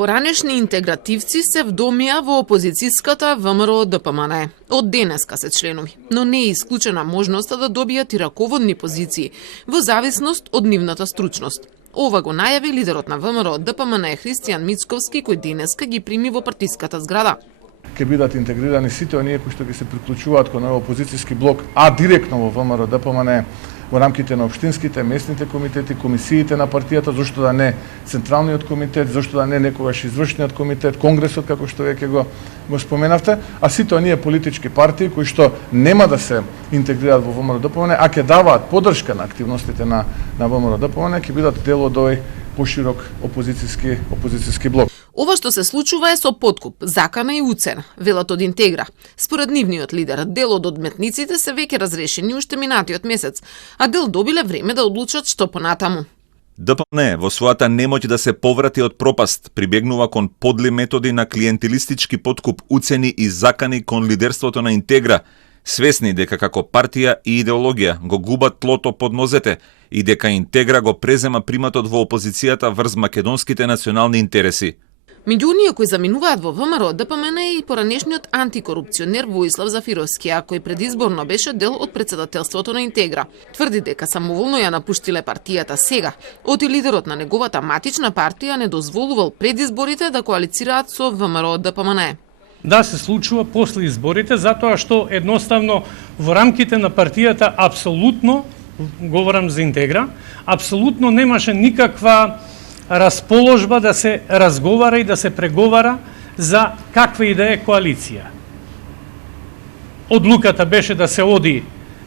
Поранешни интегративци се вдомија во опозицијската ВМРО ДПМН. Од денеска се членови, но не е исклучена можноста да добијат и раководни позиции во зависност од нивната стручност. Ова го најави лидерот на ВМРО ДПМН Христијан Мицковски, кој денеска ги прими во партиската зграда. Ќе бидат интегрирани сите оние кои што ги се приклучуваат кон овој опозицијски блок, а директно во ВМРО ДПМН во рамките на општинските, местните комитети, комисиите на партијата, зашто да не централниот комитет, зашто да не некогаш извршниот комитет, конгресот како што веќе го споменавте, а сите оние политички партии кои што нема да се интегрираат во ВМРО ДПМН, а ќе даваат поддршка на активностите на ВМРО ДПМН, ќе бидат дел од овој поширок опозицијски блок. Ова што се случува е со подкуп, закана и уцена, велат од Интегра. Според нивниот лидер, дел од одметниците се веќе разрешени уште минатиот месец, а дел добиле време да одлучат што понатаму. ДПМН во својата немоќ да се поврати од пропаст прибегнува кон подли методи на клиентелистички подкуп, уцени и закани кон лидерството на Интегра, свесни дека како партија и идеологија го губат тлото под нозете и дека Интегра го презема приматот во опозицијата врз македонските национални интереси. Меѓу оние кои заминуваат во ВМРО ДПМН е и поранешниот антикорупционер Воислав Зафировски, а кој предизборно беше дел од претседателството на Интегра. Тврди дека самоволно ја напуштиле партијата сега, оти лидерот на неговата матична партија не дозволувал пред изборите да коалицираат со ВМРО ДПМН. Да се случува после изборите, затоа што едноставно во рамките на партијата апсолутно, говорам за Интегра, апсолутно немаше никаква расположба да се разговара и да се преговара за каква и да е коалиција. Одлуката беше да се оди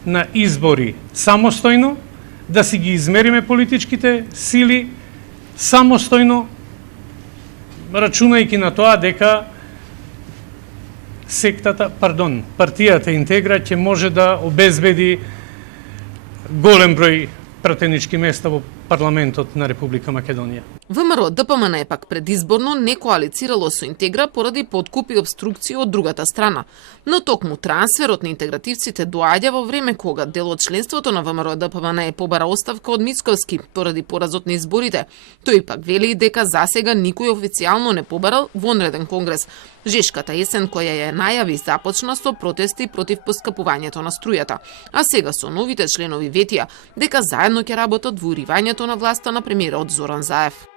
на избори самостојно, да си ги измериме политичките сили самостојно, рачунајќи на тоа дека партијата Интегра ќе може да обезбеди голем број пратенички места во парламентот на Република Македонија. ВМРО ДПМН е пак предизборно не коалицирало со Интегра поради подкуп и обструкција од другата страна, но токму трансферот на интегративците доаѓа во време кога дел од членството на ВМРО ДПМН побара оставка од Мицковски поради поразот на изборите. Тој пак вели дека засега никој официјално не побарал вонреден конгрес. Жешката есен која ја најави започна со протести против поскапувањето на струјата, а сега со новите членови ветија дека заедно ќе работат во уривањето на власта на премиерот Зоран Заев.